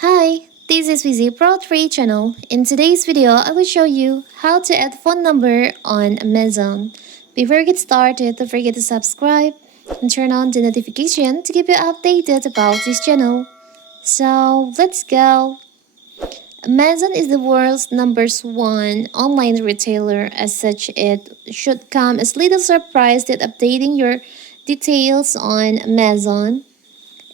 Hi, this is Vizi Pro 3 channel. In today's video, I will show you how to add phone number on Amazon. Before we get started, don't forget to subscribe and turn on the notification to keep you updated about this channel. So let's go. Amazon is the world's #1 online retailer. As such, it should come as little surprise that updating your details on Amazon.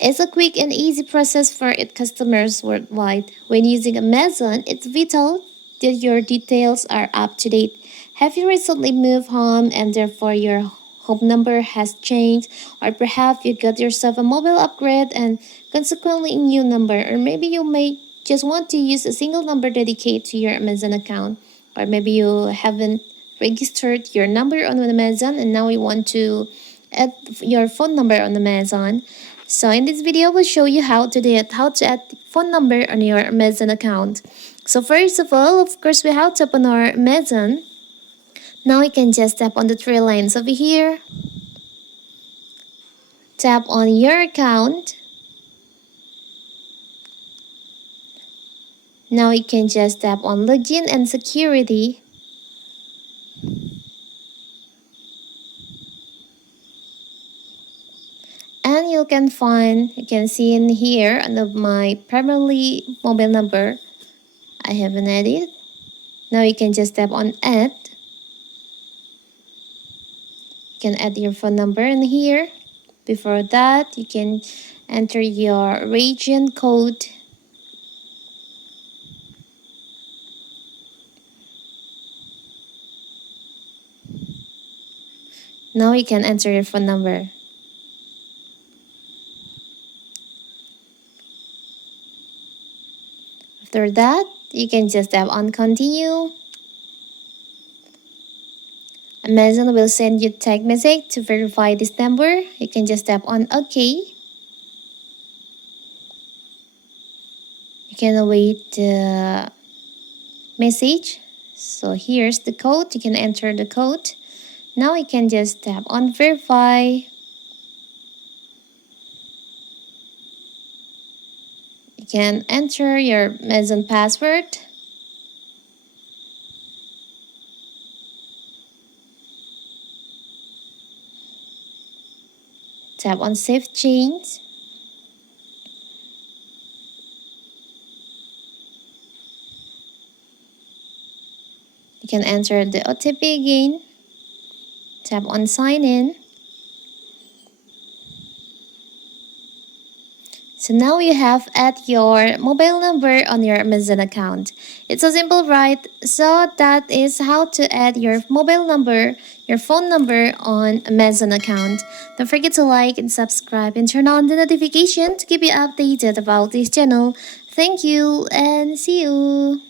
It's a quick and easy process for its customers worldwide. When using Amazon, it's vital that your details are up to date. Have you recently moved home and therefore your home number has changed? Or perhaps you got yourself a mobile upgrade and consequently a new number? Or maybe you may just want to use a single number dedicated to your Amazon account. Or maybe you haven't registered your number on Amazon and now you want to add your phone number on Amazon. So in this video, we'll show you how to do it, how to add phone number on your Amazon account. So first of all, of course, we have to open our Amazon. Now we can just tap on the three lines over here. Tap on your account. Now you can just tap on login and security. And you can see in here under my primary mobile number, I have an edit. Now you can just tap on add. You can add your phone number in here. Before that, you can enter your region code. Now you can enter your phone number. After that, you can just tap on continue. Amazon will send you a text message to verify this number. You can just tap on OK. You can await the message. So here's the code. You can enter the code. Now you can just tap on verify. You can enter your Amazon password. Tap on save change. You can enter the OTP again. Tap on sign in. So now you have add your mobile number on your Amazon account. It's so simple, right? So that is how to add your mobile number, your phone number on Amazon account. Don't forget to like and subscribe and turn on the notification to keep you updated about this channel. Thank you and see you.